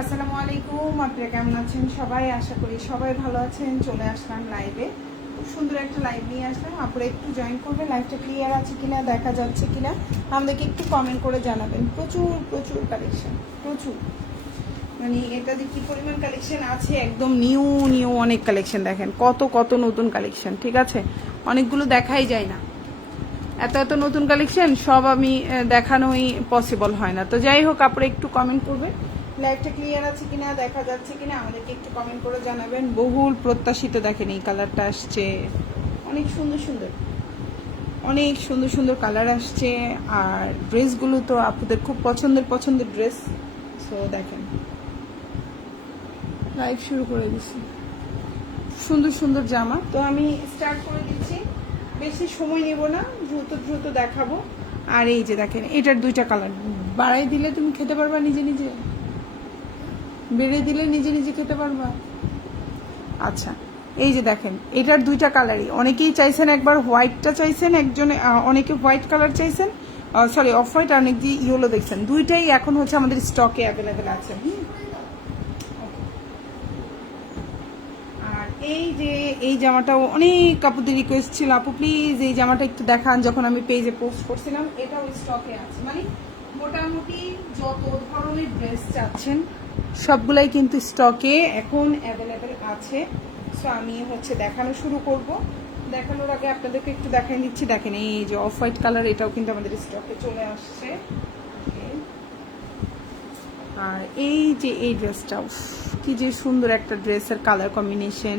আসসালামু আলাইকুম, আপনারা কেমন আছেন সবাই? আশা করি সবাই ভালো আছেন। চলে আসলাম লাইভে, খুব সুন্দর একটা লাইভ নিয়ে আসলাম। আপনারা একটু জয়েন করবেন। লাইভটা ক্লিয়ার আছে কিনা, দেখা যাচ্ছে কিনা আমাদেরকে একটু কমেন্ট করে জানাবেন। প্রচুর প্রচুর কালেকশন, প্রচুর, মানে এটা যে কি পরিমাণ কালেকশন আছে, একদম নিউ নিউ অনেক কালেকশন। দেখেন কত কত নতুন কালেকশন, ঠিক আছে? অনেকগুলো দেখাই যায় না, এত এত নতুন কালেকশন সব আমি দেখানোই পসিবল হয় না। তো যাই হোক, আপনারা একটু কমেন্ট করবেন লাইভটা ক্লিয়ার আছে কিনা, দেখা যাচ্ছে কিনা আমাদেরকে একটু কমেন্ট করে জানাবেন। বহুল প্রত্যাশিত, দেখেন এই কালারটা আসছে, অনেক সুন্দর সুন্দর, অনেক সুন্দর সুন্দর কালার আসছে। আর ড্রেসগুলো তো আপনাদের খুব পছন্দের ড্রেস। সো দেখেন, লাইভ শুরু করে দিচ্ছি, সুন্দর সুন্দর জামা। তো আমি স্টার্ট করে দিচ্ছি, বেশি সময় নেব না, দ্রুত দ্রুত দেখাবো। আর এই যে দেখেন, এটার দুইটা কালার। বাড়াই দিলে তুমি খেতে পারবা নিজে নিজে, বেড়ে দিলে নিজে নিজে খেতে পারবা। আচ্ছা, এই যে দেখেন, এটার দুইটা কালারই। অনেকেই চাইছেন, একবার হোয়াইটটা চাইছেন, একজনে অনেকে হোয়াইট কালার চাইছেন, সরি অফ হোয়াইট, আর অনেকে ইয়েলো দেখছেন। দুইটাই এখন হচ্ছে আমাদের স্টকে অ্যাভেলেবেল আছে। আর এই যে এই জামাটাও অনেক আপুদের রিকোয়েস্ট ছিল, আপু প্লিজ এই জামাটা একটু দেখান। যখন আমি পেজে পোস্ট করছিলাম, এটাও স্টকে আছে। মানে মোটামুটি যত ধরনের ড্রেস চাচ্ছেন সবগুলাই কিন্তু স্টকে এখন অ্যাভেলেবেল আছে। সো আমি হচ্ছে দেখানো শুরু করব। দেখানোর আগে আপনাদেরকে একটু দেখাই দিচ্ছি। দেখেন এই যে অফ হোয়াইট কালার, এটাও কিন্তু আমাদের স্টকে চলে আসছে। আর এই যে এই ড্রেসটাও কি যে সুন্দর একটা ড্রেসের কালার কম্বিনেশন।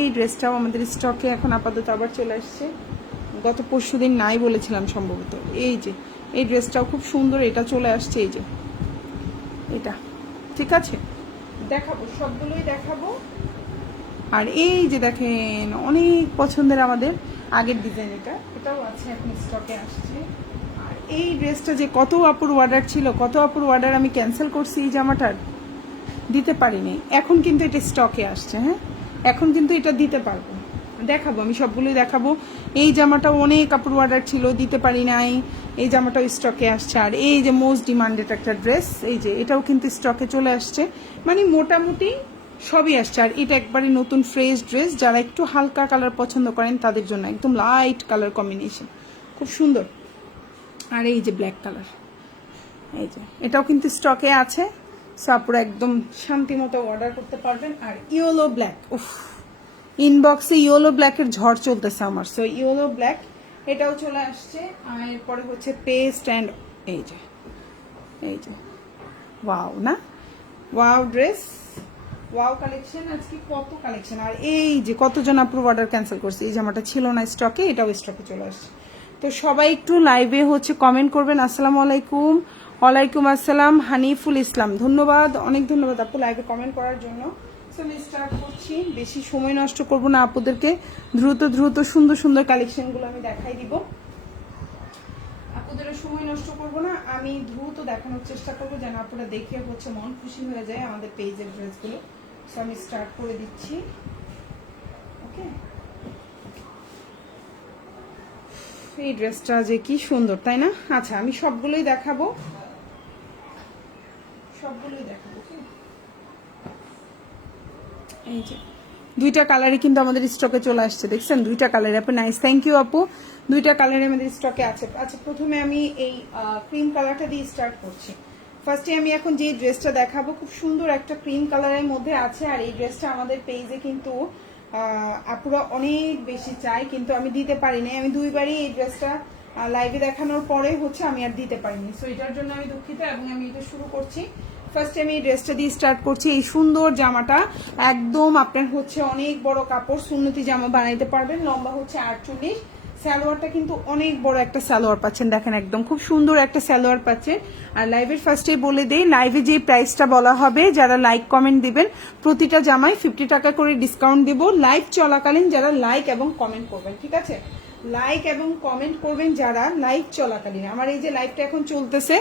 এই ড্রেসটাও আমাদের স্টকে এখন আপাতত আবার চলে আসছে। গত পরশুদিন নাই বলেছিলাম সম্ভবত। এই যে এই ড্রেসটাও খুব সুন্দর, এটা চলে আসছে। এই যে এটা, ঠিক আছে, দেখাবো, সবগুলোই দেখাবো। আর এই যে দেখেন, অনেক পছন্দের আমাদের আগের ডিজাইন, এটাও আছে, এখন স্টকে আসছে। আর এই ড্রেসটা যে কত আপুর অর্ডার ছিল, কত আপুর অর্ডার আমি ক্যান্সেল করছি এই জামাটার, দিতে পারিনি। এখন কিন্তু এটা স্টকে আসছে। হ্যাঁ, এখন কিন্তু এটা দিতে পারবো, দেখাবো, আমি সবগুলোই দেখাবো। এই জামাটা অনেক আপুর অর্ডার ছিল, দিতে পারি নাই। এই জামাটাও স্টকে আসছে। আর এই যে মোস্ট ডিমান্ডেড একটা ড্রেস, এই যে এটাও কিন্তু স্টকে চলে আসছে। মানে মোটামুটি সবই আসছে। আর এটা একবারে নতুন ফ্রেশ ড্রেস, যারা একটু হালকা কালার পছন্দ করেন তাদের জন্য, একদম লাইট কালার কম্বিনেশন, খুব সুন্দর। আর এই যে ব্ল্যাক কালার, এই যে এটাও কিন্তু স্টকে আছে। সো আপনারা একদম শান্তি মতো অর্ডার করতে পারবেন। আর ইয়েলো ব্ল্যাক, উফ, ইনবক্সে ইয়েলো ব্ল্যাকের ঝড় চলতেছে আমার। সো ইয়েলো ব্ল্যাক এটাও চলে আসছে। আর এরপরে হচ্ছে পেস্ট অ্যান্ড এই যে ওয়াও, না ওয়াও ড্রেস, ওয়াও কালেকশন, আজকে কত কালেকশন। আর এই যে কতজন আপুর অর্ডার ক্যান্সেল করছে, এই জামাটা ছিল না স্টকে, এটাও স্টকে চলে আসছে। তো সবাই একটু লাইভে হচ্ছে কমেন্ট করবেন। আসসালামু আলাইকুম। ওয়ালাইকুম আসসালাম, হানিফুল ইসলাম, ধন্যবাদ, অনেক ধন্যবাদ আপু লাইভে কমেন্ট করার জন্য। সো আমি স্টার্ট করছি, বেশি সময় নষ্ট করব না আপুদেরকে, দ্রুত দ্রুত সুন্দর সুন্দর কালেকশনগুলো আমি দেখাই দিব। আপুদের সময় নষ্ট করব না, আমি দ্রুত দেখানোর চেষ্টা করবো যেন আপনারা দেখে হচ্ছে মন খুশি হয়ে যায় আমাদের পেজের ড্রেসগুলো। সো আমি স্টার্ট করে দিচ্ছি। ওকে, এই ড্রেসটা যে কি সুন্দর, তাই না? আচ্ছা, আমি সবগুলোই দেখাবো, সবগুলোই দেখাবো। এই যে দুইটা কালারই কিন্তু আমাদের স্টকে চলে আসছে, দেখছেন? দুইটা কালার। আপু নাইস, থ্যাংক ইউ আপু। দুইটা কালারে আমাদের স্টকে আছে। আচ্ছা, প্রথমে আমি এই ক্রিম কালারটা দিয়ে স্টার্ট করছি। ফার্স্টে আমি এখন যে ড্রেসটা দেখাবো, খুব সুন্দর একটা ক্রিম কালারের মধ্যে আছে। আর এই ড্রেসটা আমাদের পেজে কিন্তু আপুরা অনেক বেশি চাই, কিন্তু আমি দিতে পারিনি। আমি দুইবারই এই ড্রেসটা লাইভে দেখানোর পরে হচ্ছে আমি আর দিতে পারিনি। সো এটার জন্য আমি দুঃখিত, এবং আমি এটা শুরু করছি। ফার্স্টে আমি এই ড্রেসটা দিয়ে স্টার্ট করছি। এই সুন্দর জামাটা একদম আপনার হচ্ছে অনেক বড় কাপড়, সুন্নতি জামা বানাইতে পারবেন। লম্বা হচ্ছে 48, সালোয়ারটা কিন্তু অনেক বড় একটা সালোয়ার পাচ্ছেন, দেখেন একদম খুব সুন্দর একটা সালোয়ার পাচ্ছেন। আর লাইভের ফার্স্টে বলে দেই, লাইভে যে প্রাইসটা বলা হবে, যারা লাইক কমেন্ট দিবেন প্রতিটা জামায় 50 টাকা করে ডিসকাউন্ট দিব। লাইভ চলাকালীন যারা লাইক এবং কমেন্ট করবেন, ঠিক আছে? লাইক এবং কমেন্ট করবেন যারা লাইভ চলাকালীন, আমার এই যে লাইভটা এখন চলতেছে,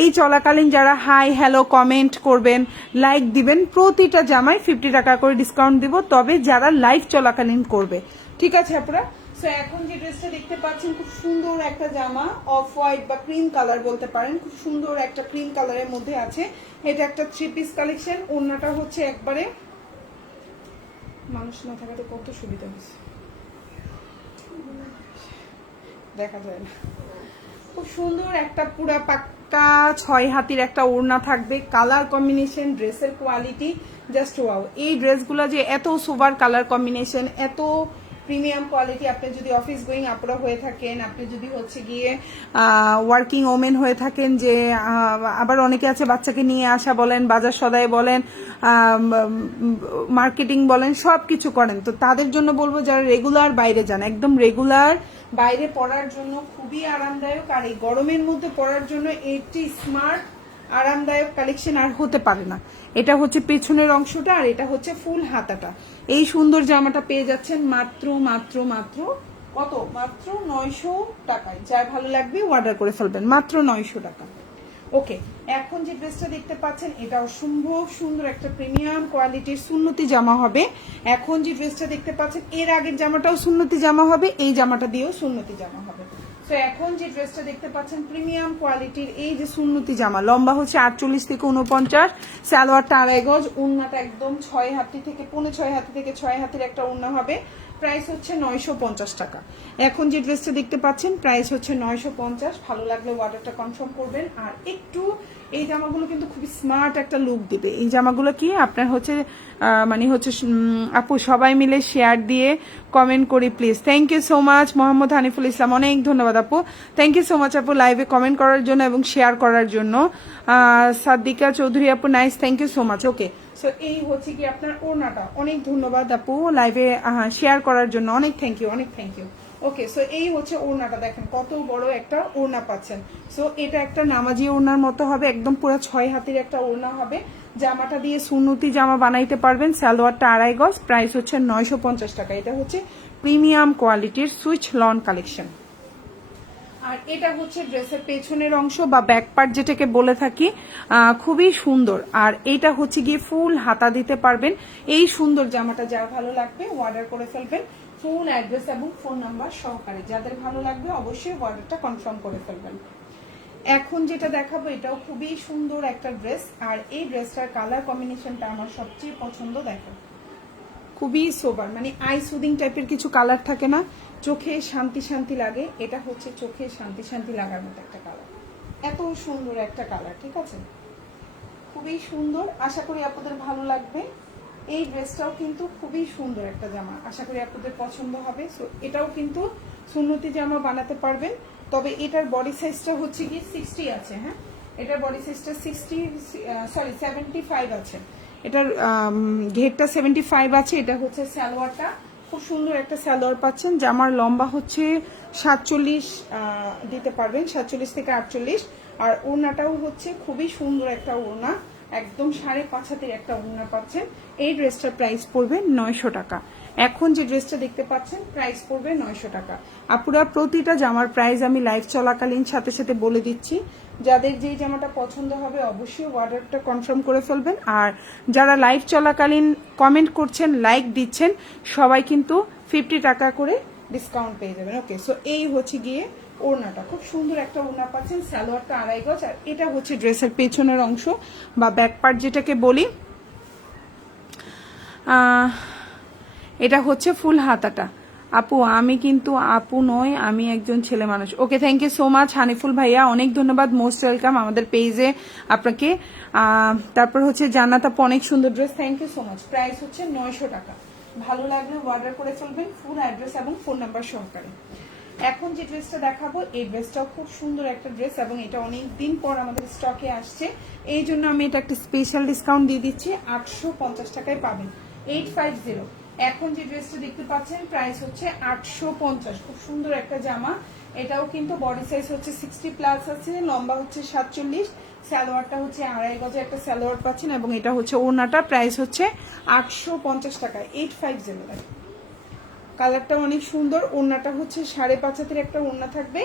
এই চলাকালীন যারা হাই হ্যালো কমেন্ট করবেন, লাইক দিবেন, প্রতিটা জামায় 50 টাকা করে ডিসকাউন্ট দিব, তবে যারা লাইভ চলাকালীন করবে, ঠিক আছে আপনারা? সো সো এখন যে ড্রেসটা দেখতে পাচ্ছেন খুব সুন্দর একটা জামা, অফ হোয়াইট বা ক্রিম কালার বলতে পারেন, খুব সুন্দর একটা ক্রিম কালারের মধ্যে আছে। এটা একটা 3 পিস কালেকশন। ওড়নাটা হচ্ছে একবারে, মানুষ না থাকাতে কত সুবিধা হয়েছে, দেখা যায় না। খুব সুন্দর একটা পুরা পাক্কা 6 হাতির একটা ওড়না থাকবে, কালার কম্বিনেশন, ড্রেসের কোয়ালিটি জাস্ট ওয়াও। এই ড্রেসগুলো যে এত সোবার কালার কম্বিনেশন, এত প্রিমিয়াম কোয়ালিটি, আপনি যদি অফিস গোয়িং আপনারা হয়ে থাকেন, আপনি যদি হচ্ছে গিয়ে ওয়ার্কিং ওমেন হয়ে থাকেন, যে আবার অনেকে আছে বাচ্চাকে নিয়ে আসা বলেন, বাজার সদাই বলেন, মার্কেটিং বলেন, সব কিছু করেন, তো তাদের জন্য বলবো যারা রেগুলার বাইরে যান, একদম রেগুলার বাইরে পরার জন্য খুবই আরামদায়ক। আর এই গরমের মধ্যে পরার জন্য একটি স্মার্ট আরামদায়ক কালেকশন আর হতে পারে না। এটা হচ্ছে পেছনের অংশটা, আর এটা হচ্ছে ফুল হাতাটা। এই সুন্দর জামাটা পেয়ে যাচ্ছেন মাত্র মাত্র মাত্র কত, মাত্র 900 টাকায়। যার ভালো লাগবে অর্ডার করে ফেলবেন, মাত্র 900 টাকা। ওকে, এখন যে ড্রেসটা দেখতে পাচ্ছেন এটা অসম্ভব সুন্দর একটা প্রিমিয়াম কোয়ালিটির সুন্নতি জামা হবে। এখন যে ড্রেসটা দেখতে পাচ্ছেন এর আগের জামাটাও সুন্নতি জামা হবে, এই জামাটা দিয়েও সুন্নতি জামা হবে। তো এখন যে ড্রেসটা দেখতে পাচ্ছেন প্রিমিয়াম কোয়ালিটির এই যে সুন্নতি জামা, লম্বা হচ্ছে 48 থেকে 49, সালোয়ারটা 2.5 গজ, ওড়নাটা একদম 6 হাতি থেকে 5.5 হাতি থেকে 6 হাতির একটা ওড়না হবে। প্রাইস হচ্ছে 950 টাকা। এখন যে ড্রেসটা দেখতে পাচ্ছেন প্রাইস হচ্ছে 950। ভালো লাগলে অর্ডারটা কনফার্ম করবেন। আর একটু এই জামাগুলো কিন্তু খুবই স্মার্ট একটা লুক দিবে। এই জামাগুলো কি আপনার হচ্ছে মানে হচ্ছে আপু সবাই মিলে শেয়ার দিয়ে কমেন্ট করি please. Thank you so much Mohammad Haniful Islam, অনেক ধন্যবাদ আপু। থ্যাংক ইউ সো মাচ আপু লাইভে কমেন্ট করার জন্য এবং শেয়ার করার জন্য। সাদ্দিকা চৌধুরী আপু nice, thank you so much. Okay, so এই হচ্ছে কি আপনার ওড়নাটা। অনেক ধন্যবাদ আপু লাইভে শেয়ার করার জন্য, অনেক থ্যাংক ইউ, অনেক থ্যাংক ইউ। ওকে, সো এই হচ্ছে ওড়নাটা, দেখেন কত বড় একটা ওড়না পাচ্ছেন। সো এটা একটা নামাজি ওড়নার মতো হবে, একদম পুরো 6 হাতির একটা ওড়না হবে। জামাটা দিয়ে সুন্নতি জামা বানাইতে পারবেন। সালোয়ারটা 2.5 গজ, প্রাইস হচ্ছে 950 টাকা। এটা হচ্ছে প্রিমিয়াম কোয়ালিটির সুইচ লন কালেকশন। আর এটা হচ্ছে ড্রেসের পেছনের অংশ বা ব্যাক পার্ট যেটাকে বলে থাকি, খুবই সুন্দর। আর এটা হচ্ছে গিয়ে ফুল হাতা দিতে পারবেন। এই সুন্দর জামাটা যার ভালো লাগবে অর্ডার করে ফেলবেন, ফুল অ্যাড্রেস এবং ফোন নাম্বার সহকারে। যাদের ভালো লাগবে অবশ্যই অর্ডারটা কনফার্ম করে ফেলবেন। এখন যেটা দেখাবো এটাও খুবই সুন্দর একটা ড্রেস। আর এই ড্রেসটার কালার কম্বিনেশনটা আমার সবচেয়ে পছন্দ। দেখো খুবই সোবার, মানে আই সুদিং টাইপের কিছু কালার থাকে না, চোখে শান্তি শান্তি লাগে। এটা হচ্ছে চোখে শান্তি শান্তি লাগার মতো একটা কালার, এত সুন্দর একটা কালার। ঠিক আছে, খুবই সুন্দর, আশা করি আপনাদের ভালো লাগবে। এই ড্রেসটাও কিন্তু খুবই সুন্দর একটা জামা, আশা করি আপনাদের পছন্দ হবে। সো এটাও কিন্তু সুন্নতি জামা বানাতে পারবেন। তবে এটার বডি সাইজটা হচ্ছে কি 60 আছে। হ্যাঁ, এটার বডি সাইজটা 75 আছে। এটার ঘেরটা 75 আছে। এটা হচ্ছে সালোয়ারটা, খুব সুন্দর একটা সালোয়ার পাচ্ছেন। জামার লম্বা হচ্ছে 47 দিতে পারবেন, 47 থেকে 48। আর ওড়নাটাও হচ্ছে খুবই সুন্দর একটা ওড়না, একদম 5.5 হাতের একটা ওড়না পাচ্ছেন। এই ড্রেসটার প্রাইস পড়বে 900 টাকা। এখন যে ড্রেসটা দেখতে পাচ্ছেন প্রাইস পড়বে 900 টাকা। আপুরা প্রতিটা জামার প্রাইস আমি লাইভ চলাকালীন সাথে সাথে বলে দিচ্ছি। যাদের যেই জামাটা পছন্দ হবে অবশ্যই অর্ডারটা কনফার্ম করে ফেলবেন। আর যারা লাইভ চলাকালীন কমেন্ট করছেন, লাইক দিচ্ছেন, সবাই কিন্তু 50 টাকা করে ডিসকাউন্ট পেয়ে যাবেন। ওকে, সো এই হচ্ছে গিয়ে ওড়নাটা, খুব সুন্দর একটা ওড়না পাচ্ছেন। সালোয়ারটা 2.5 গজ। আর এটা হচ্ছে ড্রেসের পেছনের অংশ বা ব্যাক পার্ট যেটাকে বলি। এটা হচ্ছে ফুল হাতাটা। আপু আমি কিন্তু আপু নই, আমি একজন ছেলে মানুষ। Okay, thank you so much Haniful ভাইয়া, অনেক ধন্যবাদ, মোস্ট ওয়েলকাম আমাদের পেজে আপনাকে। তারপর হচ্ছে জান্নাত আপু, অনেক সুন্দর dress, thank you so much. Price হচ্ছে 900 টাকা। ভালো লাগলে অর্ডার করে ফেলবেন, ফুল অ্যাড্রেস এবং ফোন নাম্বার সহকারে। এখন যে ড্রেসটা দেখাবো এই ড্রেসটাও খুব সুন্দর একটা ড্রেস এবং এটা অনেক দিন পর আমাদের স্টকে আসছে। এই জন্য আমি এটা একটা স্পেশাল ডিসকাউন্ট দিয়ে দিচ্ছি, 850 টাকায় পাবেন, 850। এখন যে ড্রেসটা দেখতে পাচ্ছেন প্রাইস হচ্ছে 850। খুব সুন্দর একটা জামা। এটাও কিন্তু বডি সাইজ হচ্ছে 60+ আছে, লম্বা হচ্ছে 47, সালোয়ারটা হচ্ছে 2.5 গজে একটা সালোয়ার পাচ্ছেন এবং এটা হচ্ছে ওড়নাটা। প্রাইস হচ্ছে 850 টাকায়, 850। কালারটা অনেক সুন্দর। ওড়নাটা হচ্ছে 5.5 হাতের একটা ওড়না থাকবে।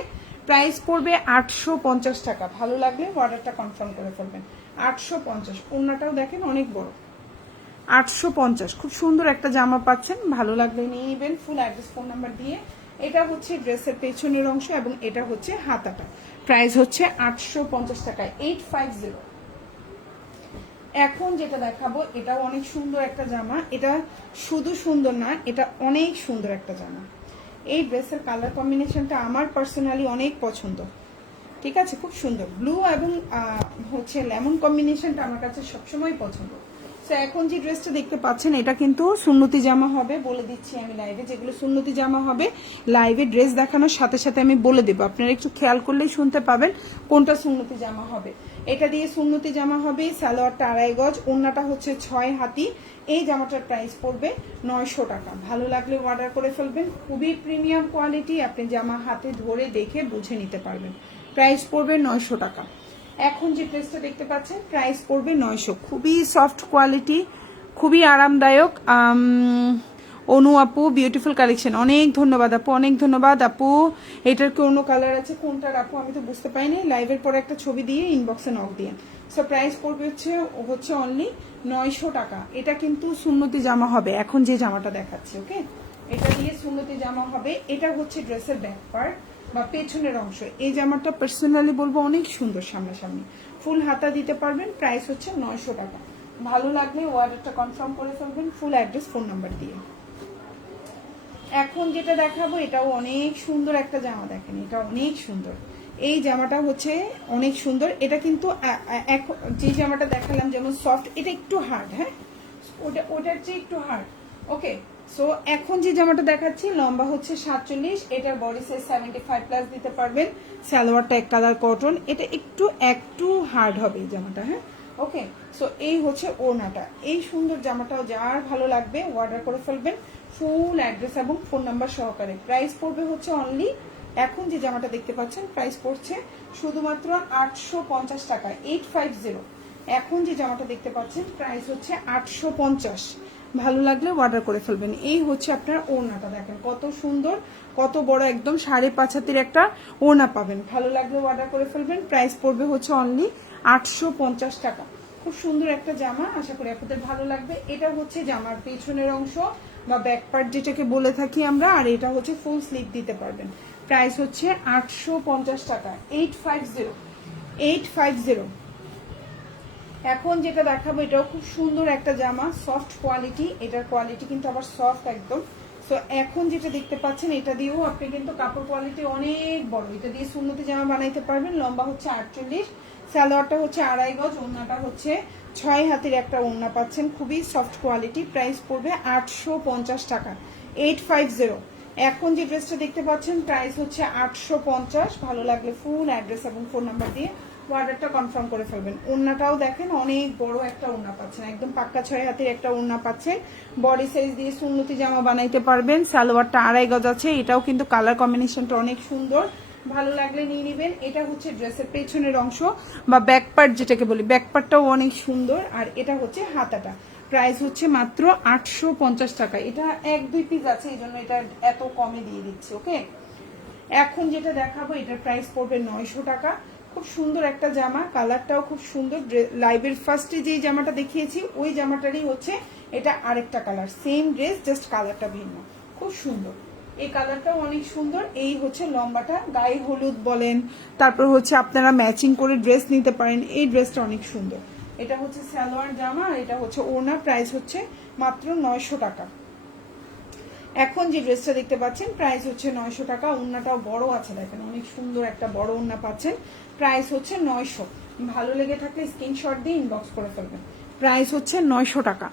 প্রাইস পড়বে 850 টাকা। ভালো লাগলে অর্ডারটা কনফার্ম করে ফেলবেন, 850। ওড়নাটাও দেখেন অনেক বড়, 850। খুব সুন্দর একটা জামা পাচ্ছেন, ভালো লাগলে নিয়ে নেবেন। ফুল অ্যাড্রেস ফোন নাম্বার দিয়ে এটা হচ্ছে ড্রেসের পেছনের অংশ এবং এটা হচ্ছে হাতাটা। প্রাইস হচ্ছে 850 টাকায়, 850। এখন যেটা দেখাবো এটাও অনেক সুন্দর একটা জামা। এটা শুধু সুন্দর না, এটা অনেক সুন্দর একটা জামা। এই ড্রেসের কালার কম্বিনেশনটা আমার পার্সোনালি অনেক পছন্দ। ঠিক আছে, খুব সুন্দর। ব্লু এবং হচ্ছে লেমন কম্বিনেশনটা আমার কাছে সবসময় পছন্দ। তো এখন যে ড্রেসটা দেখতে পাচ্ছেন এটা কিন্তু সুন্নতি জামা হবে, বলে দিচ্ছি আমি লাইভে। যেগুলো সুন্নতি জামা হবে লাইভে ড্রেস দেখানোর সাথে সাথে আমি বলে দেবো, আপনারা একটু খেয়াল করলেই শুনতে পাবেন কোনটা সুন্নতি জামা হবে। এটা দিয়ে সুন্নতি জামা হবে, সালোয়ারটা 2.5 গজ, ওড়নাটা হচ্ছে 6 হাতি। এই জামাটার প্রাইস পড়বে 900 টাকা। ভালো লাগলে অর্ডার করে ফেলবেন। খুবই প্রিমিয়াম কোয়ালিটি, আপনি জামা হাতে ধরে দেখে বুঝে নিতে পারবেন। প্রাইস পড়বে 900 টাকা। এখন যে ড্রেসটা দেখতে পাচ্ছেন প্রাইস পড়বে 900। খুবই সফট কোয়ালিটি, খুবই আরামদায়ক। অনু আপু বিউটিফুল কালেকশন, অনেক ধন্যবাদ আপু, অনেক ধন্যবাদ আপু। এটার কি অন্য কালার আছে কোনটার আপু আমি তো বুঝতে পাইনি, লাইভের পরে একটা ছবি দিয়ে ইনবক্সে নক দিয়ে। সো প্রাইস পড়বে হচ্ছে অনলি 900 টাকা। এটা কিন্তু সুন্নতি জামা হবে, এখন যে জামাটা দেখাচ্ছি। ওকে, এটা দিয়ে সুন্নতি জামা হবে। এটা হচ্ছে ড্রেসের ব্যাক পার্ট বা পেছনের অংশ। এই জামাটা পার্সোনালি বলবো অনেক সুন্দর, সামনাসামনি ফুল হাতা দিতে পারবেন। প্রাইস হচ্ছে 900 টাকা। ভালো লাগলে অর্ডারটা কনফার্ম করে ফেলবেন ফুল অ্যাড্রেস ফোন নাম্বার দিয়ে। এখন যেটা দেখাবো এটাও অনেক সুন্দর একটা জামা, দেখেন এটা অনেক সুন্দর। এই জামাটা হচ্ছে অনেক সুন্দর। এটা কিন্তু যে জামাটা দেখালাম যেমন সফট, এটা একটু হার্ড। হ্যাঁ, ওটার চেয়ে একটু হার্ড। ওকে, সো এখন যে জামাটা দেখাচ্ছি লম্বা হচ্ছে 47, এটার বডি সাইজ 75+ দিতে পারবেন। সালোয়ারটা এক কালার কটন, এটা একটু হার্ড হবে এই জামাটা। হ্যাঁ, ওকে, সো এই হচ্ছে ওড়নাটা। এই সুন্দর জামাটাও যার ভালো লাগবে অর্ডার করে ফেলবেন ফুল অ্যাড্রেস এবং ফোন নাম্বার সহকারে। প্রাইস পড়বে হচ্ছে অনলি, এখন যে জামাটা দেখতে পাচ্ছেন প্রাইস পড়ছে শুধুমাত্র 850 টাকা, 850। এখন যে জামাটা দেখতে পাচ্ছেন প্রাইস হচ্ছে 850। ভালো লাগলে অর্ডার করে ফেলবেন। এই হচ্ছে আপনার ওড়নাটা, দেখেন কত সুন্দর, কত বড়, একদম 5.5 হাতের একটা ওড়না পাবেন। ভালো লাগলে অর্ডার করে ফেলবেন। প্রাইস পড়বে হচ্ছে অনলি 850 টাকা। খুব সুন্দর একটা জামা, আশা করি আপনাদের ভালো লাগবে। এটা হচ্ছে জামার পেছনের অংশ বা ব্যাক পার্ট যেটাকে বলে থাকি আমরা, আর এটা হচ্ছে ফুল স্লিভ দিতে পারবেন। প্রাইস হচ্ছে 850 টাকা, 850, 850। এখন যেটা দেখাবো এটাও খুব সুন্দর একটা জামা, সফট কোয়ালিটি। এটার কোয়ালিটি কিন্তু আবার সফট একদম। সো এখন যেটা দেখতে পাচ্ছেন এটা দিয়েও আপনি কিন্তু কাপড় কোয়ালিটি অনেক বড়। এটা দিয়ে সুন্নতি জামা বানাইতে পারবেন। লম্বা হচ্ছে 48, সালোয়ারটা হচ্ছে 2.5 গজ, ওড়নাটা হচ্ছে 6 হাতের একটা ওড়না পাচ্ছেন। খুবই সফট কোয়ালিটি। প্রাইস পড়বে 850 টাকা, 850। এখন যে ড্রেসটা দেখতে পাচ্ছেন প্রাইস হচ্ছে 850। ভালো লাগলে ফুল অ্যাড্রেস এবং ফোন নাম্বার দিয়ে অর্ডারটা কনফার্ম করে ফেলবেন। ওড়নাটাও দেখেন অনেক বড় একটা ওড়না পাচ্ছেন, একদম পাক্কা 6 হাতের একটা ওড়না পাচ্ছেন। বডি সাইজ দিয়ে সুন্নতি জামা বানাইতে পারবেন। সালোয়ারটা 2.5 গজ আছে। এটাও কিন্তু কালার কম্বিনেশনটা অনেক সুন্দর, ভালো লাগলে নিয়ে নেবেন। এটা হচ্ছে ড্রেসের পেছনের অংশ বা ব্যাক পার্ট যেটাকে বলি, ব্যাক পার্টটাও অনেক সুন্দর। আর এটা হচ্ছে হাতাটা। প্রাইস হচ্ছে মাত্র 850 টাকা। এটা 1-2 পিস আছে, এই জন্য এটা এত কমে দিয়ে দিচ্ছি। ওকে, এখন যেটা দেখাবো এটার প্রাইস পড়বে 900 টাকা। খুব সুন্দর একটা জামা, কালারটাও খুব সুন্দর। লাইভের ফার্স্টে যেই জামাটা দেখিয়েছি ওই জামাটারই হচ্ছে এটা আরেকটা কালার, সেম ড্রেস জাস্ট কালারটা ভিন্ন। খুব সুন্দর, এই কালারটাও অনেক সুন্দর। এই হচ্ছে লম্বাটা, গায়ে হলুদ বলেন, তারপর হচ্ছে আপনারা ম্যাচিং করে ড্রেস নিতে পারেন। এই ড্রেসটা অনেক সুন্দর। এটা হচ্ছে সালোয়ার জামা, আর এটা হচ্ছে ওড়না। প্রাইস হচ্ছে মাত্র 900 টাকা। এখন যে ড্রেসটা দেখতে পাচ্ছেন প্রাইস হচ্ছে 900 টাকা। ওড়নাটাও বড় আছে, দেখেন অনেক সুন্দর একটা বড় ওড়না পাচ্ছেন। প্রাইস হচ্ছে 900। ভালো লেগে থাকলে স্ক্রিনশট দিয়ে ইনবক্স করে ফেলবেন। প্রাইস হচ্ছে 900 টাকা।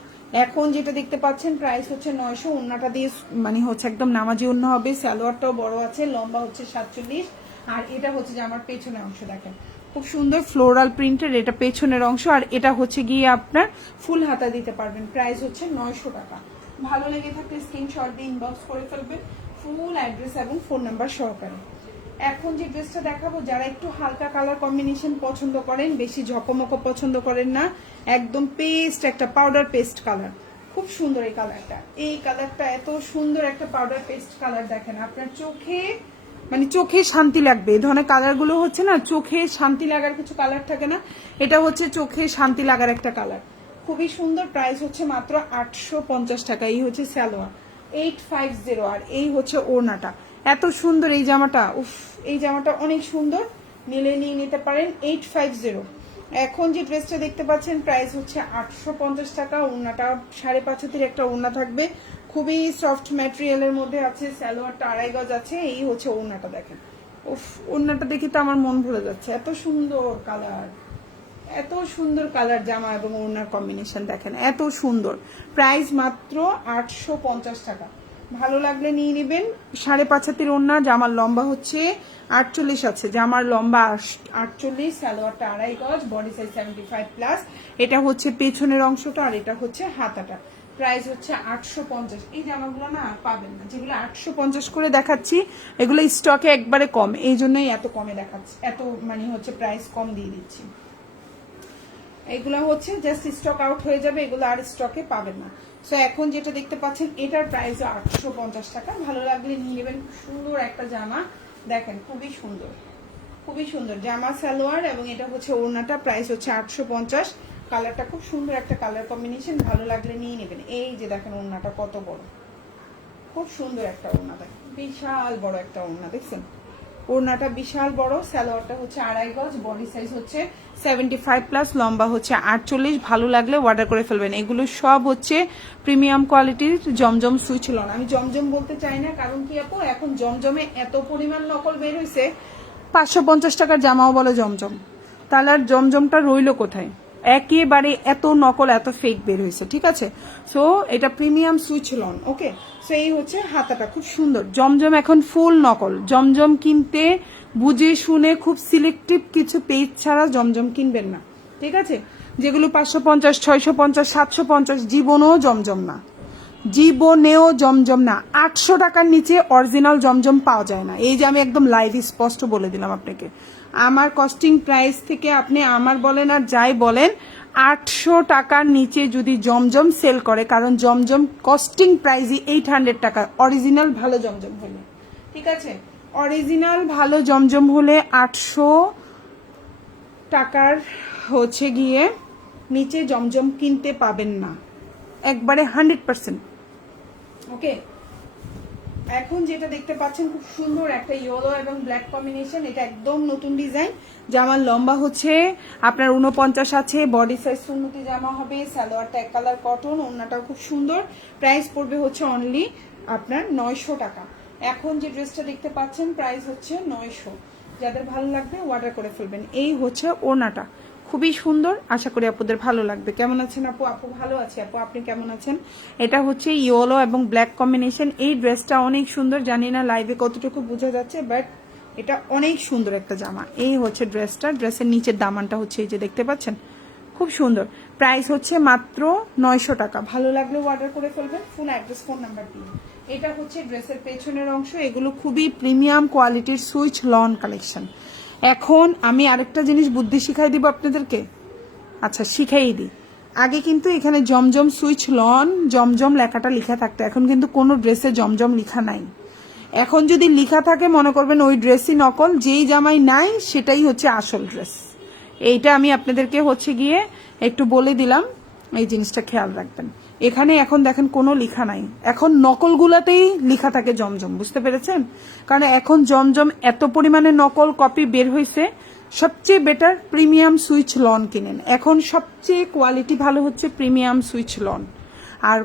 এখন যেটা দেখতে পাচ্ছেন প্রাইস হচ্ছে 900। ওড়নাটা দিয়ে মানে হচ্ছে একদম নামাজি ওড়না হবে। সালোয়ারটাও বড় আছে, লম্বা হচ্ছে 47। আর এটা হচ্ছে যে আমার পেছনের অংশ, দেখেন খুব সুন্দর ফ্লোরাল প্রিন্টের এটা পেছনের অংশ। আর এটা হচ্ছে গিয়ে আপনার ফুল হাতা দিতে পারবেন। প্রাইস হচ্ছে 900 টাকা। ভালো লেগে থাকলে স্ক্রিনশট দিয়ে ইনবক্স করে ফেলবেন ফুল অ্যাড্রেস এবং ফোন নাম্বার সহকারে। এখন যে ড্রেসটা দেখাবো, যারা একটু হালকা কালার কম্বিনেশন পছন্দ করেন, বেশি ঝকমকো পছন্দ করেন না, একদম পেস্ট একটা পাউডার পেস্ট কালার, খুব সুন্দর এই কালারটা। এই কালারটা এত সুন্দর একটা পাউডার পেস্ট কালার, দেখেন আপনার চোখে মানে চোখে শান্তি লাগবে। এই ধরনের কালারগুলো হচ্ছে না চোখে শান্তি লাগার কিছু কালার থাকে না, এটা হচ্ছে চোখে শান্তি লাগার একটা কালার, খুবই সুন্দর। প্রাইস হচ্ছে মাত্র 850 টাকা। এই হচ্ছে সালোয়ার 850। আর এই হচ্ছে ওড়নাটা, এত সুন্দর এই জামাটা, উফ এই জামাটা অনেক সুন্দর, নিলে নিয়ে নিতে পারেন 850। এখন যে ড্রেসটা দেখতে পাচ্ছেন প্রাইস হচ্ছে 850 টাকা। ওড়নাটা 5.5 হাতের একটা ওড়না থাকবে, খুবই সফট ম্যাটেরিয়ালের মধ্যে আছে, সালোয়ারটা 2.5 গজ আছে। এই হচ্ছে ওড়নাটা, দেখেন উফ ওড়নাটা দেখে তো আমার মন ভরে যাচ্ছে, এত সুন্দর কালার, এত সুন্দর কালার জামা এবং ওড়নার কম্বিনেশন দেখেন এত সুন্দর। প্রাইস মাত্র 850 টাকা। ভালো লাগলে নিয়ে নেবেন। 5.5 হাতের ওড়না, জামার লম্বা হচ্ছে 48 আছে, জামার লম্বা 48, সালোয়ারটা 2.5 গজ, বডি সাইজ 75+। এটা হচ্ছে পেছনের অংশটা আর এটা হচ্ছে হাতাটা। প্রাইস হচ্ছে 850। এই জামাগুলো না পাবেন না, যেগুলো 850 করে দেখাচ্ছি এগুলো স্টকে একবারে কম, এই জন্যই এত কমে দেখাচ্ছি, এত মানে হচ্ছে প্রাইস কম দিয়ে দিচ্ছি। এগুলো হচ্ছে জাস্ট স্টক আউট হয়ে যাবে, এগুলো আর স্টকে পাবেন না। সো এখন যেটা দেখতে পাচ্ছেন এটার প্রাইস 850 টাকা। ভালো লাগলে নিয়ে নেবেন। সুন্দর একটা জামা দেখেন, খুবই সুন্দর, খুবই সুন্দর জামা, সালোয়ার এবং এটা হচ্ছে ওড়নাটা। প্রাইস হচ্ছে 850। কালারটা খুব সুন্দর একটা কালার কম্বিনেশন, ভালো লাগলে নিয়ে নেবেন। এই যে দেখেন ওড়নাটা কত বড়, খুব সুন্দর একটা ওড়না, দেখেন বিশাল বড় একটা ওড়না, দেখছেন ওড়নাটা বিশাল বড়। সালোয়ারটা হচ্ছে 2.5 গজ, বডি সাইজ হচ্ছে 75+, লম্বা হচ্ছে 48। ভালো লাগলে অর্ডার করে ফেলবেন। এগুলো সব হচ্ছে প্রিমিয়াম কোয়ালিটির জমজম সুইচ লন। আমি জমজম বলতে চাই না, কারণ কি আপু এখন জমজমে এত পরিমাণ নকল বের হয়েছে, 550 টাকার জামাও বলে জমজম, তাহলে আর জমজমটা রইল কোথায়? একেবারে এত নকল, এত ফেক বের হয়েছে, ঠিক আছে। সো এটা প্রিমিয়াম সুইচ লন, ওকে। সো এই হচ্ছে হাতাটা, খুব সুন্দর। জমজম এখন ফুল নকল, জমজম কিনতে বুঝে শুনে খুব সিলেক্টিভ কিছু পেজ ছাড়া জমজম কিনবেন না, ঠিক আছে। যেগুলো 550, 650, 750 জীবনেও জমজম না, জীবনেও জমজম না। 800 টাকার নিচে অরিজিনাল জমজম পাওয়া যায় না, এই যে আমি একদম লাইভ স্পষ্ট বলে দিলাম আপনাকে। আমার কস্টিং প্রাইস থেকে আপনি আমার বলেন আর যাই বলেন, 800 টাকার নিচে যদি জমজম সেল করে, কারণ জমজম কস্টিং প্রাইসই 800 টাকা অরিজিনাল ভালো জমজম হলে, ঠিক আছে। অরিজিনাল ভালো জমজম হলে 800 টাকার হচ্ছে গিয়ে নিচে জমজম কিনতে পাবেন না, একবারে 100%, ওকে। এখন যেটা দেখতে পাচ্ছেন খুব সুন্দর একটা ইয়েলো এবং ব্ল্যাক কম্বিনেশন, এটা একদম নতুন ডিজাইন। জামার লম্বা হচ্ছে আপনার 49 আছে, বডি সাইজ সুন্নতি জামা হবে, সালোয়ারটা 1 কালার কটন, ওড়নাটাও খুব সুন্দর। প্রাইস পড়বে হচ্ছে অনলি আপনার 900 টাকা। এখন যে ড্রেসটা দেখতে পাচ্ছেন প্রাইস হচ্ছে 900। যাদের ভালো লাগবে অর্ডার করে ফেলবেন। এই হচ্ছে ওড়নাটা, খুবই সুন্দর, আশা করি আপুদের ভালো লাগবে। কেমন আছেন আপু? আপু ভালো আছে। আপু আপনি কেমন আছেন? এটা হচ্ছে ইয়েলো এবং ব্ল্যাক কম্বিনেশন। এই ড্রেসটা অনেক সুন্দর, জানি না লাইভে কতটুকু বোঝা যাচ্ছে, বাট এটা অনেক সুন্দর একটা জামা। এই হচ্ছে ড্রেসটা, ড্রেসের নিচের দামানটা হচ্ছে এই যে দেখতে পাচ্ছেন, খুব সুন্দর। প্রাইস হচ্ছে মাত্র 900 টাকা। ভালো লাগলে অর্ডার করে ফেলবেন, ফুল অ্যাড্রেস ফোন নাম্বার দিয়ে। এটা হচ্ছে ড্রেসের পেছনের অংশ। এগুলো খুবই প্রিমিয়াম কোয়ালিটির সুইচ লন কালেকশন। এখন আমি আরেকটা জিনিস বুদ্ধি শিখাই দিব আপনাদেরকে, আচ্ছা শিখাই দিই। আগে কিন্তু এখানে জমজম সুইচ লন জমজম লেখাটা লেখা থাকতো, এখন কিন্তু কোনো ড্রেসে জমজম লেখা নাই। এখন যদি লেখা থাকে মনে করবেন ওই ড্রেসই নকল, যেই জামাই নাই সেটাই হচ্ছে আসল ড্রেস। এইটা আমি আপনাদেরকে হচ্ছে গিয়ে একটু বলে দিলাম, এই জিনিসটা খেয়াল রাখবেন। এখানে এখন দেখেন কোনো লেখা নাই, এখন নকলগুলাতেই লেখা থাকে জমজম, বুঝতে পেরেছেন? কারণ এখন জমজম এত পরিমাণে নকল কপি বের হয়েছে, সবচেয়ে বেটার প্রিমিয়াম সুইচ লন কিনেন। এখন সবচেয়ে কোয়ালিটি ভালো হচ্ছে প্রিমিয়াম সুইচ লন। আর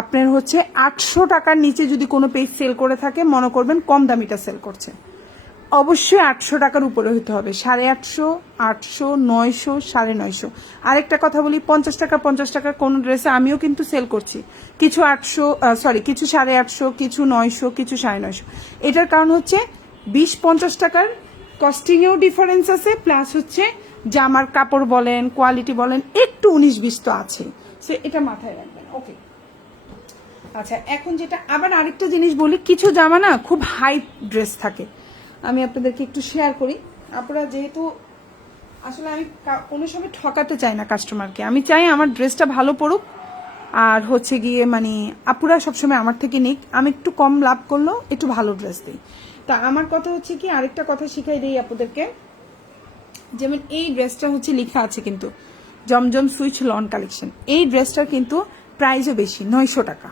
আপনার হচ্ছে 800 টাকার নিচে যদি কোনো পেজ সেল করে থাকে মনে করবেন কম দামিটা সেল করছে, অবশ্যই 800 টাকার উপরে হতে হবে। 850, 800, 900, 950। আরেকটা কথা বলি, 50 টাকা 50 টাকার কোন ড্রেসে আমিও কিন্তু সেল করছি, কিছু 800, কিছু 850, কিছু 900, কিছু 950। এটার কারণ হচ্ছে 20-50 টাকার কস্টিংয়েও ডিফারেন্স আছে, প্লাস হচ্ছে জামার কাপড় বলেন, কোয়ালিটি বলেন, একটু 19-20 তো আছে, সে এটা মাথায় রাখবেন, ওকে। আচ্ছা এখন যেটা আবার আরেকটা জিনিস বলি, কিছু জামা না খুব হাই ড্রেস থাকে, আমি আপনাদেরকে একটু শেয়ার করি। আপনারা যেহেতু আসলে আমি কোনো সময় ঠকাতে চাই না কাস্টমারকে, আমি চাই আমার ড্রেসটা ভালো পড়ুক, আর হচ্ছে গিয়ে মানে আপুরা সবসময় আমার থেকে নিক, আমি একটু কম লাভ করলেও একটু ভালো ড্রেস দিই। তা আমার কথা হচ্ছে কি, আরেকটা কথা শিখাই দিই আপনাদেরকে, যেমন এই ড্রেসটা হচ্ছে লেখা আছে কিন্তু জমজম সুইচ লন কালেকশন, এই ড্রেসটার কিন্তু প্রাইসও বেশি, 900 টাকা।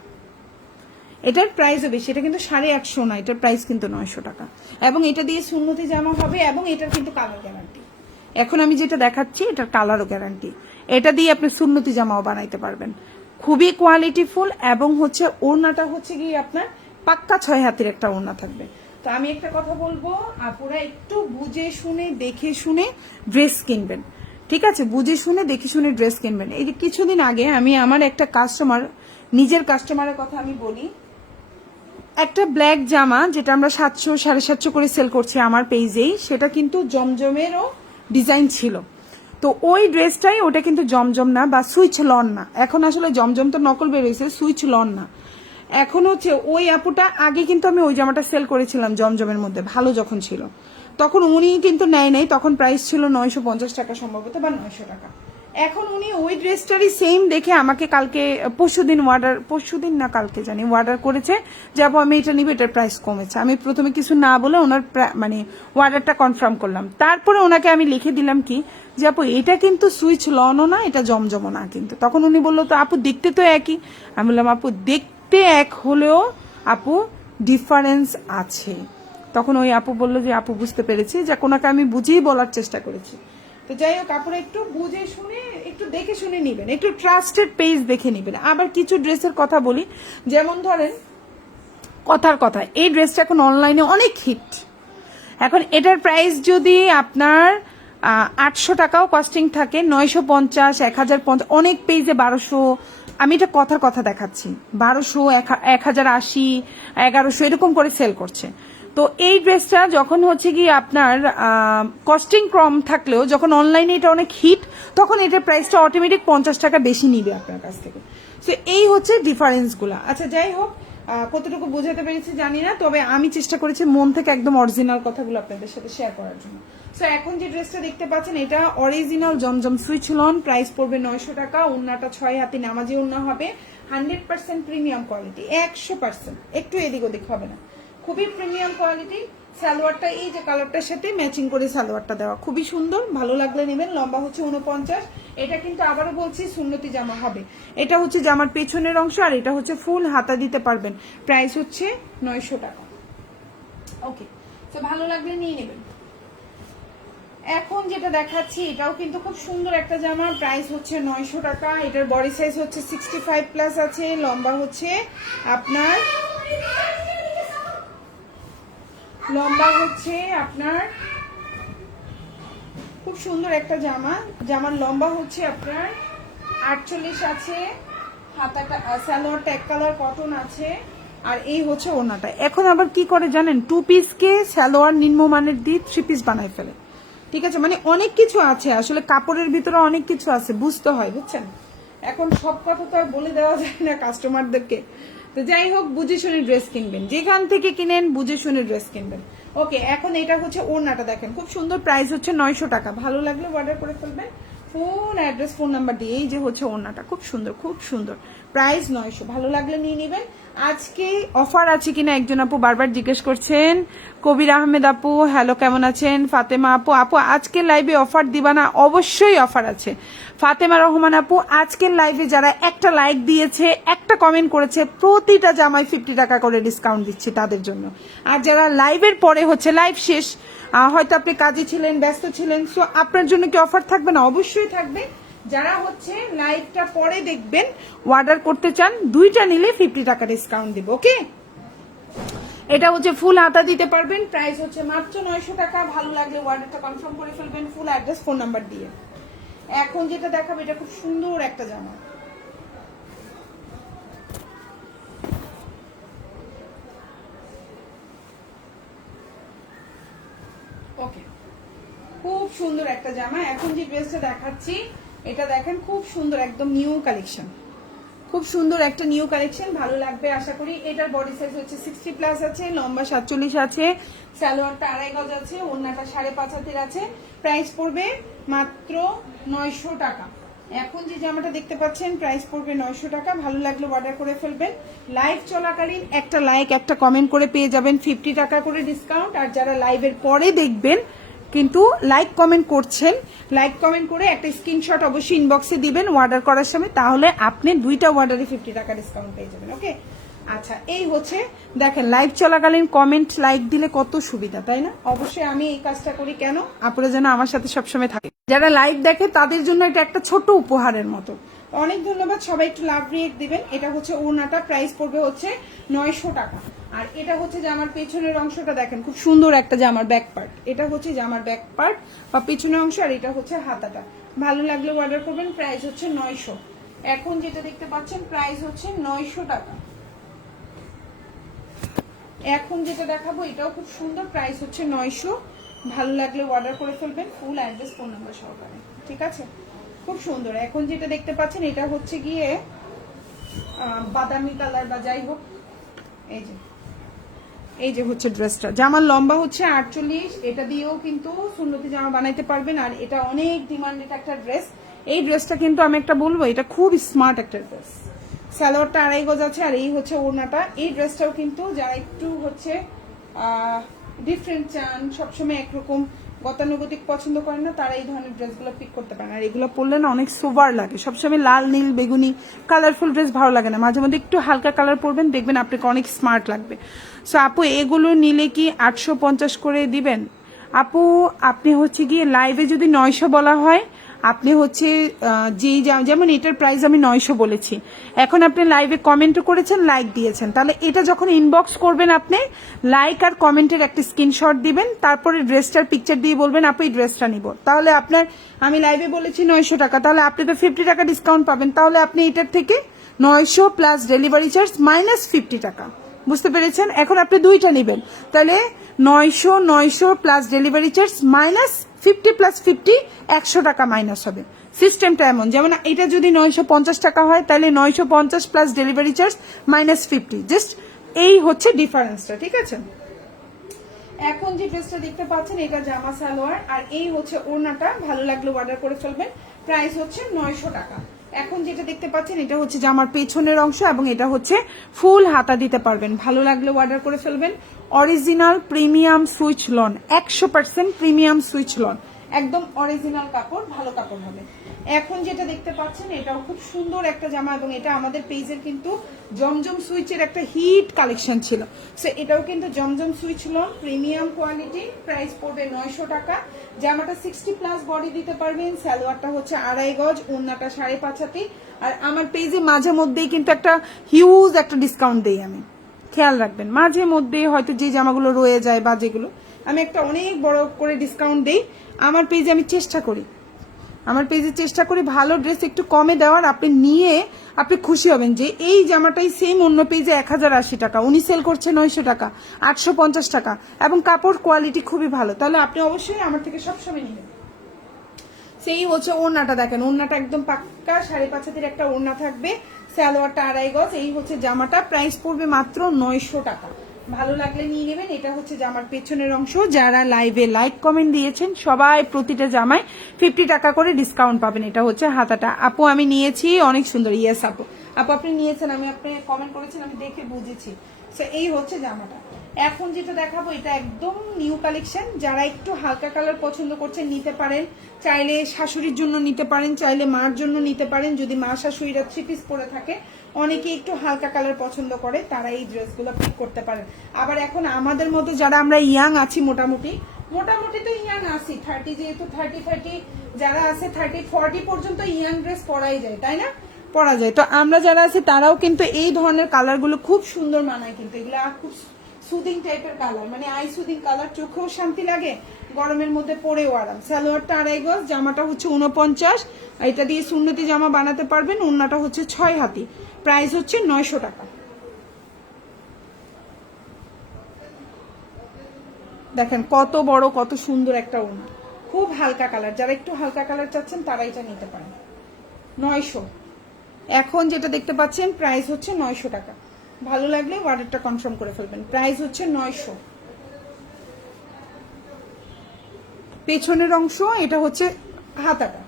এটার প্রাইসও বেশি, এটা কিন্তু 150 না, এটার প্রাইস কিন্তু 900 টাকা। এবং এটা দিয়ে সুন্নতি জামা হবে, এবং এটার কিন্তু কালার গ্যারান্টি। এখন আমি যেটা দেখাচ্ছি এটার কালারও গ্যারান্টি। এটা দিয়ে আপনি সুন্নতি জামাও বানাইতে পারবেন, খুবই কোয়ালিটিফুল। এবং হচ্ছে ওড়নাটা হচ্ছে গিয়ে আপনার পাক্কা 6 হাতের একটা ওড়না থাকবে। তো আমি একটা কথা বলবো, আপুরা একটু বুঝে শুনে দেখে শুনে ড্রেস কিনবেন, ঠিক আছে? বুঝে শুনে দেখে শুনে ড্রেস কিনবেন। এই যে কিছুদিন আগে আমি আমার একটা কাস্টমার, নিজের কাস্টমারের কথা আমি বলি, একটা ব্ল্যাক জামা যেটা আমরা 700 750 করে সেল করছি আমার পেজেই, সেটা কিন্তু জমজমেরও ডিজাইন ছিল। তো ওই ড্রেসটাই, ওটা কিন্তু জমজম না বা সুইচ লন না। এখন আসলে জমজম তো নকল বেরিয়েছে, সুইচ লন না। এখন হচ্ছে ওই আপুটা, আগে কিন্তু আমি ওই জামাটা সেল করেছিলাম জমজমের মধ্যে, ভালো যখন ছিল, তখন উনি কিন্তু নেয় নাই, তখন প্রাইস ছিল 950 টাকা সম্ভবত বা 900 টাকা। এখন উনি ওই ড্রেসটারই সেম দেখে আমাকে কালকে পরশুদিন না কালকে জানি অর্ডার করেছে, যাবো আমি এটা নিব, এটার প্রাইস কমেছে। আমি প্রথমে কিছু না বলে ওনার মানে অর্ডারটা কনফার্ম করলাম। তারপরে ওনাকে আমি লিখে দিলাম কি যে আপু এটা কিন্তু সুইচ লনও না, এটা জমজমও না কিন্তু। তখন উনি বললো তো আপু দেখতে তো একই। আমি বললাম আপু দেখতে এক হলেও আপু ডিফারেন্স আছে। তখন ওই আপু বললো যে আপু বুঝতে পেরেছি, যে ওনাকে আমি বুঝিয়ে বলার চেষ্টা করেছি। তো যাই হোক, আপনারা একটু বুঝে শুনে একটু দেখে শুনে নিবেন, একটু ট্রাস্টেড পেজ দেখে নিবেন। আবার কিছু ড্রেসের কথা বলি, যেমন ধরেন কথার কথা, এই ড্রেসটা এখন অনলাইনে অনেক হিট। এখন এটার প্রাইস যদি আপনার 800 টাকাও কস্টিং থাকে, 950, 1050, অনেক পেজে 1200, আমি এটা কথার কথা দেখাচ্ছি, 1200, 1080, 1100 এরকম করে সেল করছে। তো এই ড্রেসটা যখন হচ্ছে কি আপনার কস্টিং কম থাকলেও যখন অনলাইনে এটা অনেক হিট, তখন এটার প্রাইসটা অটোমেটিক 50 টাকা বেশি নিবে আপনার কাছ থেকে। সো এই হচ্ছে ডিফারেন্সগুলো। আচ্ছা যাই হোক, কতটুকু বোঝাতে পেরেছি জানি না, তবে আমি চেষ্টা করেছি মন থেকে একদম অরিজিনাল কথাগুলো আপনাদের সাথে শেয়ার করার জন্য। সো এখন যে ড্রেসটা দেখতে পাচ্ছেন এটা অরিজিনাল জমজম সুইচ লন, প্রাইস পড়বে 900 টাকা। ওড়নাটা 6 হাতে নামাজি ওড়না হবে, 100% প্রিমিয়াম কোয়ালিটি, 100%, একটু এদিক ওদিক হবে না, খুবই প্রিমিয়াম কোয়ালিটি। সালোয়ারটা এই যে কালারটার সাথে ম্যাচিং করে সালোয়ারটা দেওয়া, খুবই সুন্দর, ভালো লাগলে নেবেন। লম্বা হচ্ছে 49। এটা কিন্তু আবারও বলছি সুন্নতি জামা হবে। এটা হচ্ছে জামার পেছনের অংশ, আর এটা হচ্ছে ফুল হাতা দিতে পারবেন। প্রাইস হচ্ছে 900 টাকা। ওকে, তো ভালো লাগলে নিয়ে নেবেন। এখন যেটা দেখাচ্ছি এটাও কিন্তু খুব সুন্দর একটা জামা, প্রাইস হচ্ছে 900 টাকা। এটার বডি সাইজ হচ্ছে 65+ আছে, লম্বা হচ্ছে আপনার খুব সুন্দর একটা জামা। জামার লম্বা হচ্ছে আপনার 48 আছে, হাতাটা সালোয়ারটা এক কালার কটন আছে, আর এই হচ্ছে ওড়নাটা। এখন আবার কি করে জানেন, 2 পিসকে সালোয়ার নিম্নমানের দিয়ে 3 পিস বানাই ফেলে, ঠিক আছে? মানে অনেক কিছু আছে আসলে, কাপড়ের ভিতরে অনেক কিছু আছে, বুঝতে হয়, বুঝছেন? এখন সব কথা তো আর বলে দেওয়া যায় না কাস্টমারদেরকে। তো যাই হোক, বুঝে শুনে ড্রেস কিনবেন, যেখান থেকে কিনেন বুঝে শুনে ড্রেস কিনবেন। ওকে, এখন এটা হচ্ছে ওড়নাটা, দেখেন খুব সুন্দর, প্রাইস হচ্ছে 900 টাকা। ভালো লাগলে অর্ডার করে ফেলবেন, ফোন অ্যাড্রেস ফোন নাম্বার দিয়ে। এই যে হচ্ছে ওড়নাটা, খুব সুন্দর, খুব সুন্দর, প্রাইস 900, ভালো লাগলে নিয়ে নেবেন। আজকে অফার আছে কিনা একজন আপু বারবার জিজ্ঞেস করছেন। কবির আহমেদ আপু হ্যালো, কেমন আছেন? ফাতেমা আপু, আপু আজকে লাইভে অফার দিবা না? অবশ্যই অফার আছে। ফাতেমা রহমান আপু, আজকের লাইভে যারা একটা লাইক দিয়েছে, একটা কমেন্ট করেছে, প্রতিটা জামায় 50 টাকা করে ডিসকাউন্ট দিচ্ছি তাদের জন্য। আর যারা লাইভের পরে হচ্ছে, লাইভ শেষ, হয়তো আপনি কাজে ছিলেন, ব্যস্ত ছিলেন, সো আপনার জন্য কি অফার থাকবে না? অবশ্যই থাকবে। যারা হচ্ছে লাইভটা পরে দেখবেন, অর্ডার করতে চান, 2টা নিলে 50 টাকা ডিসকাউন্ট দিব। ওকে, এটা হচ্ছে ফুল হাতা দিতে পারবেন, প্রাইস হচ্ছে মাত্র 900 টাকা। ভালো লাগলে অর্ডারটা কনফার্ম করে ফেলবেন ফুল অ্যাড্রেস ফোন নাম্বার দিয়ে। এখন যেটা দেখাবো এটা খুব সুন্দর একটা জামা, ওকে, খুব সুন্দর একটা জামা। এখন যে ড্রেসটা দেখাচ্ছি এটা দেখেন, খুব সুন্দর, একদম নিউ কালেকশন, খুব সুন্দর একটা নিউ কালেকশন, ভালো লাগবে আশা করি। এটার বডি সাইজ হচ্ছে 60+ আছে, লম্বা 47 আছে, সালোয়ারটা 2.5 গজ আছে, ওড়নাটা 5.5 হাতের আছে, প্রাইস পড়বে মাত্র 900 টাকা। এখন যে জামাটা দেখতে পাচ্ছেন প্রাইস পড়বে 900 টাকা। ভালো লাগলে অর্ডার করে ফেলবেন। লাইভ চলাকালীন একটা লাইক একটা কমেন্ট করে পেয়ে যাবেন 50 টাকা করে ডিসকাউন্ট। আর যারা লাইভের পরে দেখবেন কিন্তু লাইক কমেন্ট করছেন, লাইক কমেন্ট করে একটা স্ক্রিনশট অবশ্যই ইনবক্সে দিবেন অর্ডার করার সময়, তাহলে আপনি 2টা অর্ডারে 50 টাকা ডিসকাউন্ট পেয়ে যাবেন। ওকে, আচ্ছা, এই হচ্ছে দেখেন লাইভ চলাকালীন কমেন্ট লাইক দিলে কত সুবিধা, তাই না? অবশ্যই আমি এই কাজটা করি কেন, আপনারা যেন আমার সাথে সবসময় থাকে। যারা লাইভ দেখে তাদের জন্য এটা একটা ছোট উপহারের মতো। অনেক ধন্যবাদ, সবাই একটু লাভ রিয়েক্ট দিবেন। এটা হচ্ছে ওড়নাটা, প্রাইস পড়বে হচ্ছে 900 টাকা। আর এটা হচ্ছে জামার পেছনের অংশটা দেখেন, খুব সুন্দর একটা জামার ব্যাক পার্ট। এটা হচ্ছে জামার ব্যাক পার্ট বা পেছনের অংশ, আর এটা হচ্ছে হাতাটা। ভালো লাগলে অর্ডার করবেন, প্রাইস হচ্ছে 900। এখন যেটা দেখতে পাচ্ছেন প্রাইস হচ্ছে 900 টাকা। এখন যেটা দেখাবো এটাও খুব সুন্দর, প্রাইস হচ্ছে 900। ভালো লাগলে অর্ডার করে ফেলবেন, ফুল অ্যাড্রেস ফোন নাম্বার সহকারে, ঠিক আছে? খুব সুন্দর। এখন যেটা দেখতে পাচ্ছেন এটা হচ্ছে গিয়ে বাদামি কালার বা যাই হোক, এই যে হচ্ছে ড্রেসটা। জামার লম্বা হচ্ছে 48, এটা দিয়েও কিন্তু সুন্নতি জামা বানাইতে পারবেন। আর এটা অনেক ডিমান্ডেড একটা ড্রেস। এই ড্রেসটা কিন্তু আমি একটা বলবো, এটা খুব স্মার্ট একটা ড্রেস। সালোয়ারটা 2.5 গজ আছে, আর এই হচ্ছে ওড়নাটা। এই ড্রেসটাও কিন্তু যারা একটু হচ্ছে ডিফারেন্ট চান, সবসময় একরকম গতানুগতিক পছন্দ করেন না, তারা এই ধরনের ড্রেসগুলো পিক করতে পারেন। আর এগুলো পরলে না অনেক সোভার লাগে। সবসময় লাল, নীল, বেগুনি কালারফুল ড্রেস ভালো লাগে না, মাঝে মধ্যে একটু হালকা কালার পরবেন, দেখবেন আপনাকে অনেক স্মার্ট লাগবে। সো আপু এগুলো নিলে কি 850 করে দিবেন? আপু আপনি হচ্ছে গিয়ে লাইভে যদি 900 বলা হয়, আপনি হচ্ছে যেমন এটার প্রাইস আমি 900 বলেছি, এখন আপনি লাইভে কমেন্টও করেছেন, লাইক দিয়েছেন, তাহলে এটা যখন ইনবক্স করবেন আপনি লাইক আর কমেন্টের একটা স্ক্রিনশট দিবেন, তারপরে ড্রেসটার পিকচার দিয়ে বলবেন আপু এই ড্রেসটা নিব। তাহলে আপনার, আমি লাইভে বলেছি 900 টাকা, তাহলে আপনি তো 50 টাকা ডিসকাউন্ট পাবেন। তাহলে আপনি এটার থেকে 900 প্লাস ডেলিভারি চার্জ মাইনাস 50 টাকা, বুঝতে পেরেছেন? এখন আপনি দুইটা নেবেন, তাহলে 900 plus delivery charge minus 50 plus 50 100 টাকা মাইনাস হবে। সিস্টেমটা এমন, যেমন এটা যদি 950 টাকা হয়, তাহলে 950 plus delivery charge minus 50, just এই হচ্ছে ডিফারেন্সটা, ঠিক আছে? এখন যে ড্রেসটা দেখতে পাচ্ছেন এটা জামা সালোয়ার, আর এই হচ্ছে ওড়নাটা। ভালো লাগলে অর্ডার করে ফেলবেন, প্রাইস হচ্ছে 900 টাকা। এখন যেটা দেখতে পাচ্ছেন এটা হচ্ছে জামার পেছনের অংশ, এবং এটা হচ্ছে ফুল হাতা দিতে পারবেন। ভালো লাগলে অর্ডার করে ফেলবেন। Original premium switch loan, 100% premium switch loan, একদম অরিজিনাল কাপড়, ভালো কাপড় হবে। এখন যেটা দেখতে পাচ্ছেন এটাও খুব সুন্দর একটা জামা, এবং এটা আমাদের পেজের কিন্তু জমজম সুইচের একটা হিট কালেকশন ছিল। সো এটাও কিন্তু Zamzam Swiss lawn, premium quality, price পড়বে 900 টাকা। জামাটা 60 প্লাস বডি দিতে পারবেন, সালোয়ারটা হচ্ছে 2.5 গজ, ওড়নাটা 5.5 হাতি। আর আমার পেজে মাঝে মধ্যেই কিন্তু একটা হিউজ একটা ডিসকাউন্ট দেই আমি, খেয়াল রাখবেন। মাঝে মধ্যে হয়তো যে জামাগুলো রয়ে যায় বা যেগুলো, আমি একটা অনেক বড় করে ডিসকাউন্ট দেই আমার পেজে। আমি আমার পেজে চেষ্টা করি ভালো ড্রেস একটু কমে দেওয়ার। আপনি নিয়ে আপনি খুশি হবেন যে এই জামাটাই সেম অন্য পেজে 1080 টাকা, উনি সেল করছে 900 টাকা, 850 টাকা, এবং কাপড় কোয়ালিটি খুবই ভালো। তাহলে আপনি অবশ্যই আমার থেকে সবসময় নেবেন। সেই হচ্ছে ওড়নাটা, দেখেন ওড়নাটা একদম পাক্কা 5.5 হাতের একটা ওড়না থাকবে, সালোয়ারটা 2.5 গজ। এই হচ্ছে জামাটা, প্রাইস পড়বে মাত্র 900 টাকা। ভালো লাগলে নিয়ে নেবেন। এটা হচ্ছে জামার পেছনের অংশ। যারা লাইভে লাইক কমেন্ট দিয়েছেন সবাই প্রতিটা জামায় 50 টাকা করে ডিসকাউন্ট পাবেন। এটা হচ্ছে হাতাটা। আপু আমি নিয়েছি, অনেক সুন্দর। ইয়েস আপু, আপনি নিয়েছেন, আমি আপনি কমেন্ট করেছেন, আমি দেখে বুঝেছি। সো এই হচ্ছে জামাটা। এখন যেটা দেখাবো এটা একদম নিউ কালেকশন। যারা একটু হালকা কালার পছন্দ করছেন নিতে পারেন, চাইলে শাশুড়ির জন্য নিতে পারেন, চাইলে মার জন্য নিতে পারেন। যদি মা শাশুড়িরা 3 পিস পরে থাকে, অনেকে একটু হালকা কালার পছন্দ করে, তারা এই ড্রেসগুলো পিক করতে পারেন। আবার এখন আমাদের মতো যারা আমরা ইয়াং আছি, মোটামুটি তো ইয়াং আছি, 30 যেহেতু 30 যারা আছে 30-40 পর্যন্ত ইয়াং ড্রেস পরাই যায়, তাই না? পরা যায়। তো আমরা যারা আছি তারাও কিন্তু এই ধরনের কালারগুলো খুব সুন্দর মানায়, কিন্তু এগুলো খুব সুদিং টাইপের কালার, মানে আই সুদিং কালার, চোখেও শান্তি লাগে, গরমের মধ্যে পরেও আরাম। সালোয়ারটা 2.5 গজ, জামাটা হচ্ছে 49, এটা দিয়ে সুন্নতি জামা বানাতে পারবেন। ওড়নাটা হচ্ছে 6 হাতি, প্রাইস হচ্ছে 900 টাকা। দেখেন কত বড়, কত সুন্দর একটা ওড়না, খুব হালকা কালার। যারা একটু হালকা কালার চাচ্ছেন তারা এটা নিতে পারেন, 900। এখন যেটা দেখতে পাচ্ছেন প্রাইস হচ্ছে 900 টাকা। ভালো লাগলে অর্ডারটা কনফার্ম করে ফেলবেন, প্রাইস হচ্ছে 900। পেছনের অংশ, এটা হচ্ছে হাতাটা।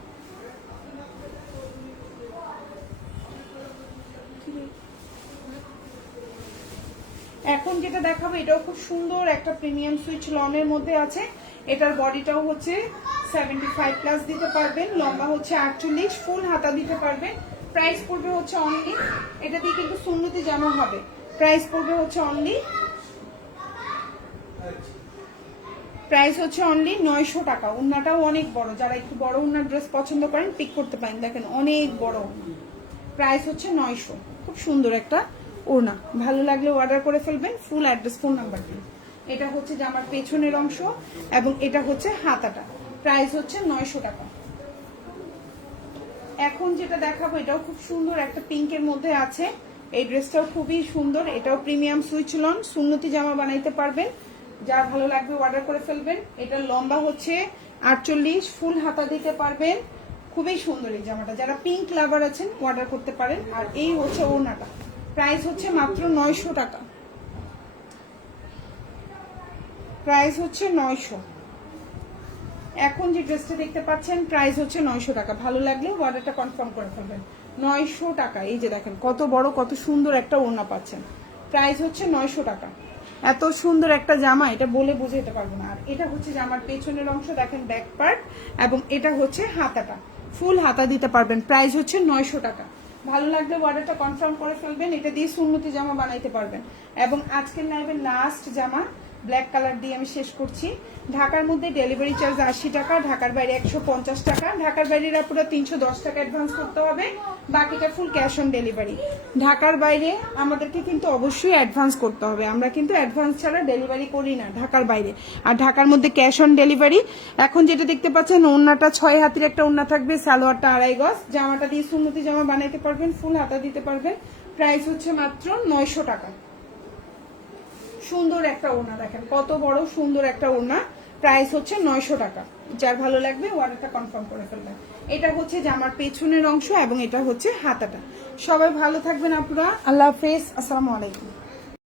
এখন যেটা দেখাবো এটাও খুব সুন্দর একটা প্রিমিয়াম সুইচ লনের মধ্যে আছে। এটার বডিটাও হচ্ছে 75 প্লাস দিতে পারবেন, লম্বা হচ্ছে 48, ফুল হাতা দিতে পারবেন। প্রাইস পড়বে হচ্ছে অনলি, এটা দিয়ে কিন্তু সুন্নতি জামা হবে। প্রাইস পড়বে হচ্ছে অনলি, প্রাইস হচ্ছে অনলি 900 টাকা। ওড়নাটাও অনেক বড়, যারা একটু বড় ওড়নার ড্রেস পছন্দ করেন পিক করতে পারেন। দেখেন অনেক বড়, প্রাইস হচ্ছে 900। খুব সুন্দর একটা ওড়না, ভালো লাগলে অর্ডার করে ফেলবেন। ফুল অ্যাড্রেস, ফোন নাম্বার দিন। এটা হচ্ছে যে আমার পেছনের অংশ এবং এটা হচ্ছে হাতাটা, প্রাইস হচ্ছে 900 টাকা। এখন যেটা দেখাবো এটাও খুব সুন্দর, একটা পিঙ্কের মধ্যে আছে। এই ড্রেসটাও খুবই সুন্দর, এটাও প্রিমিয়াম সুইচ লন, সুন্নতি জামা বানাইতে পারবেন। যার ভালো লাগবে অর্ডার করে ফেলবেন। এটা লম্বা হচ্ছে 48, ফুল হাতা দিতে পারবেন। খুবই সুন্দর এই জামাটা, যারা পিঙ্ক লাভার আছেন অর্ডার করতে পারেন। আর এই হচ্ছে ওড়নাটা, প্রাইস হচ্ছে মাত্র 900 টাকা। প্রাইস হচ্ছে 900। এখন যে ড্রেসটা দেখতে পাচ্ছেন প্রাইস হচ্ছে 900 টাকা। ভালো লাগলে অর্ডারটা কনফার্ম করে ফেলবেন। 900 টাকা। এই যে দেখেন কত বড়, কত সুন্দর একটা ওড়না পাচ্ছেন। প্রাইস হচ্ছে 900 টাকা। এত সুন্দর একটা জামা, এটা বলে বোঝাতে পারবো না। আর এটা হচ্ছে জামার পেছনের অংশ, দেখেন ব্যাক পার্ট, এবং এটা হচ্ছে হাতাটা, ফুল হাতা দিতে পারবেন। প্রাইস হচ্ছে 900 টাকা। ভালো লাগলে অর্ডারটা কনফার্ম করে ফেলবেন। এটা দিয়ে সুন্নতি জামা বানাইতে পারবেন। এবং আজকের লাইভের লাস্ট জামা ব্ল্যাক কালার দিয়ে আমি শেষ করছি। ঢাকার মধ্যে ডেলিভারি চার্জ 80 টাকা, ঢাকার বাইরে 150 টাকা। ঢাকার বাইরের পুরো 310 টাকা অ্যাডভান্স করতে হবে, বাকিটা ফুল ক্যাশ অন ডেলিভারি। ঢাকার বাইরে আমাদেরকে কিন্তু অবশ্যই অ্যাডভান্স করতে হবে, আমরা কিন্তু অ্যাডভান্স ছাড়া ডেলিভারি করি না ঢাকার বাইরে। আর ঢাকার মধ্যে ক্যাশ অন ডেলিভারি। এখন যেটা দেখতে পাচ্ছেন ওড়নাটা 6 হাতের একটা ওড়না থাকবে, সালোয়ারটা 2.5 গজ। জামাটা দিয়ে সুন্নতি জামা বানাইতে পারবেন, ফুল হাতা দিতে পারবেন। প্রাইস হচ্ছে মাত্র 900 টাকা। সুন্দর একটা ওড়না, দেখেন কত বড় সুন্দর একটা ওড়না। প্রাইস হচ্ছে 900 টাকা। যার ভালো লাগবে অর্ডারটা কনফার্ম করে ফেলবেন। এটা হচ্ছে জামার পেছনের অংশ এবং এটা হচ্ছে হাতাটা। সবাই ভালো থাকবেন আপনারা। আল্লাহ হাফেজ, আসসালামু আলাইকুম।